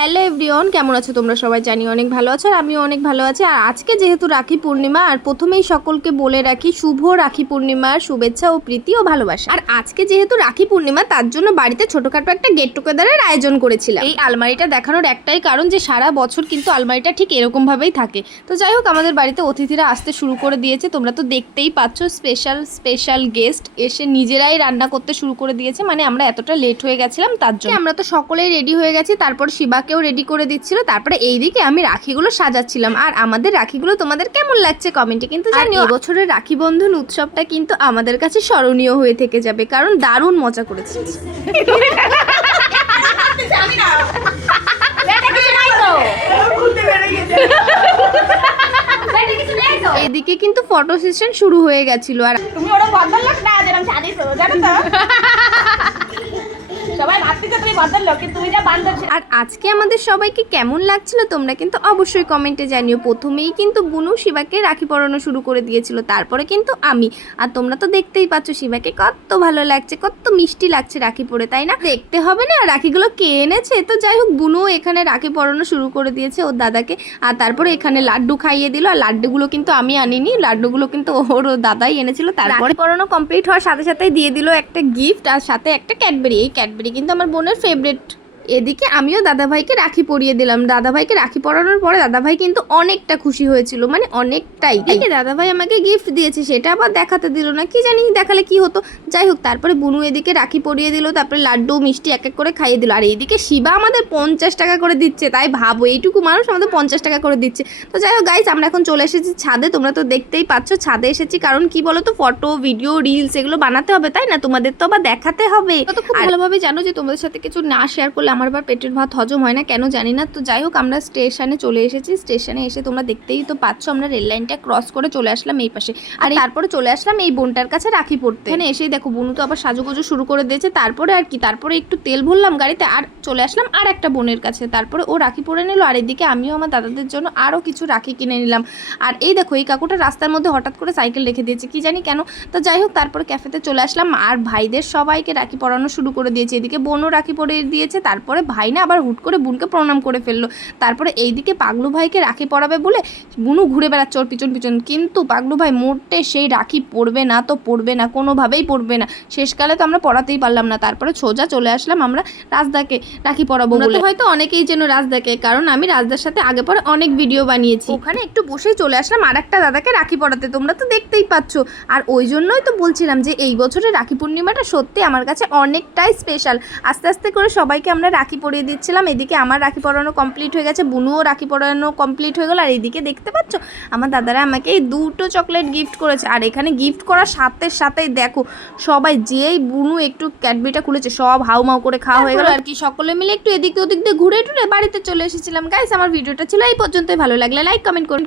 Hello everyone, কেমন আছো তোমরা? সবাই জানি অনেক ভালো আছো, আর আমিও অনেক ভালো আছি। আর আজকে যেহেতু রাখি পূর্ণিমা, আর প্রথমেই সকলকে বলে রাখি শুভ রাখি পূর্ণিমার শুভেচ্ছা ও প্রীতি ও ভালোবাসা। আর আজকে যেহেতু রাখি পূর্ণিমা, তার জন্য বাড়িতে ছোটখাটো একটা গেট টুগেদারের আয়োজন করেছিলাম। এই আলমারিটা দেখানোর একটাই কারণ যে সারা বছর কিন্তু আলমারিটা ঠিক এরকম ভাবেই থাকে। তো যাই হোক, আমাদের বাড়িতে অতিথিরা আসতে শুরু করে দিয়েছে, তোমরা তো দেখতেই পাচ্ছ। স্পেশাল গেস্ট এসে নিজেরাই রান্না করতে শুরু করে দিয়েছে। মানে আমরা এতটা লেট হয়ে গেছিলাম তার জন্য। আমরা তো সকলেই রেডি হয়ে গেছি, তারপর শিবাকেও রেডি করে দিচ্ছিল, তারপরে এইদিকে আমি রাখিগুলো সাজাচ্ছিলাম। আর আমাদের রাখিগুলো তোমাদের কেমন লাগছে কমেন্টে কিন্তু জানিও। এবছরের রাখি বন্ধন উৎসবটা কিন্তু আমাদের কাছে স্মরণীয় হয়ে থেকে যাবে, কারণ দারুণ মজা করেছি। এদিকে কিন্তু ফটো সেশন শুরু হয়ে গেছিল। আর তুমি ওরা ভদ্রলোক না, যেরকম সাজিয়েছো জানো তো। সবাই ভাবতেছে তুমি ভদ্রলোক, কিন্তু তুমি যা বান্ধব। আর আজকে আমাদের সবাইকে কেমন লাগছিল তোমরা কিন্তু অবশ্যই কমেন্টে জানিও। প্রথমেই কিন্তু বুনু শিবাকে রাখি পরানো শুরু করে দিয়েছিল, তারপরে কিন্তু আমি। আর তোমরা তো দেখতেই পাচ্ছ শিবাকে কত ভালো লাগছে, কত মিষ্টি লাগছে রাখি পরে, তাই না? দেখতে হবে না রাখিগুলো কে এনেছে। তো যাই হোক, বুনু এখানে রাখি পরানো শুরু করে দিয়েছে ওর দাদাকে। আর তারপরে এখানে লাড্ডু খাইয়ে দিল। আর লাড্ডুগুলো কিন্তু আমি আনিনি, লাড্ডুগুলো কিন্তু ওর দাদাই এনেছিল। তারপরে পরানো কমপ্লিট হওয়ার সাথে সাথেই দিয়ে দিল একটা গিফট, আর সাথে একটা ক্যাডবেরি। এই ক্যাডবেরি কিন্তু আমার বোনের ফেভারিট। এদিকে আমিও দাদাভাইকে রাখি পরিয়ে দিলাম। দাদাভাইকে রাখি পরানোর পরে দাদাভাই কিন্তু অনেকটা খুশি হয়েছিল, মানে অনেকটাই। দাদাভাই আমাকে গিফট দিয়েছে, সেটা আবার দেখাতে দিল না, কি জানি দেখালে কি হতো। যাই হোক, তারপরে বুনু এদিকে রাখি পরিয়ে দিল, তারপরে লাড্ডু মিষ্টি এক এক করে খাইয়ে দিল। আর এইদিকে শিবা আমাদের 50 টাকা করে দিচ্ছে, তাই ভাবো এইটুকু মানুষ আমাদের 50 টাকা করে দিচ্ছে। তো যাই হোক গাইস, আমরা এখন চলে এসেছি ছাদে। তোমরা তো দেখতেই পাচ্ছ ছাদে এসেছি, কারণ কি বলো তো, ফটো ভিডিও রিলস এগুলো বানাতে হবে, তাই না? তোমাদের তো আবার দেখাতে হবে। তো খুব ভালোভাবে জানো যে তোমাদের সাথে কিছু না শেয়ার করলে আমার আবার পেটের ভাত হজম হয় না, কেন জানি না। তো যাই হোক, আমরা স্টেশনে চলে এসেছি। স্টেশনে এসে তোমরা দেখতেই তো পাচ্ছ, আমরা রেল লাইনটা ক্রস করে চলে আসলাম এই পাশে। আর তারপরে চলে আসলাম এই বোনটার কাছে রাখি পড়তে। এখানে এসেই দেখো বুনু তো আবার সাজুগুজু শুরু করে দিয়েছে। তারপরে আর কি, তারপরে একটু তেল ভরলাম গাড়িতে, আর চলে আসলাম আর একটা বোনের কাছে। তারপরে ও রাখি পরে নিল, আর এদিকে আমিও আমার দাদাদের জন্য আরও কিছু রাখি কিনে নিলাম। আর এই দেখো, এই কাকুটা রাস্তার মধ্যে হঠাৎ করে সাইকেল রেখে দিয়েছে, কি জানি কেন। তো যাই হোক, তারপরে ক্যাফেতে চলে আসলাম, আর ভাইদের সবাইকে রাখি পরানো শুরু করে দিয়েছে। এদিকে বোনও রাখি পরিয়ে দিয়েছে। তারপরে ভাই না আবার হুট করে বোনকে প্রণাম করে ফেললো। তারপরে এইদিকে পাগলু ভাইকে রাখি পরাবে বলে বুনু ঘুরে বেড়াচ্ছে ওর পিছন পিছন, কিন্তু পাগলু ভাই মোটে সেই রাখি পরবে না, তো পরবে না, কোনোভাবেই পরবে না। শেষকালে তো আমরা পড়াতেই পারলাম না। তারপরে সোজা চলে আসলাম আমরা রাজদাকে রাখি পরাবো বলে। হয়তো অনেকেই যেন রাজদাকে, কারণ আমি রাজদার সাথে আগে পরে অনেক ভিডিও বানিয়েছি। ওখানে একটু বসেই চলে আসলাম আর একটা দাদাকে রাখি পরাতে, তোমরা তো দেখতেই পাচ্ছ। আর ওই জন্যই তো বলছিলাম যে এই বছরের রাখি পূর্ণিমাটা সত্যি আমার কাছে অনেকটাই স্পেশাল। আস্তে আস্তে করে সবাইকে আমরা রাখি পরিয়ে দিচ্ছিলাম। এদিকে আমার রাখি পরানো কমপ্লিট হয়ে গেছে, বুনুও রাখি পরানো কমপ্লিট হয়ে গেল। আর এইদিকে দেখতে পাচ্ছ আমার দাদারা আমাকে এই 2টো চকলেট গিফট করেছে। আর এখানে গিফট করার সাথে সাথেই দেখো সবাই, যেই বুনু একটু ক্যাডবেরিটা খুলেছে, সব হাউমাউ করে খাওয়া হয়ে গেল। আর কি সকলে মিলে একটু এদিক ওদিক দিয়ে ঘুরে টুরে বাড়িতে চলে এসেছিলাম। গাইস, আমার ভিডিওটা ছিল এই পর্যন্তই। ভালো লাগলে লাইক কমেন্ট করুন।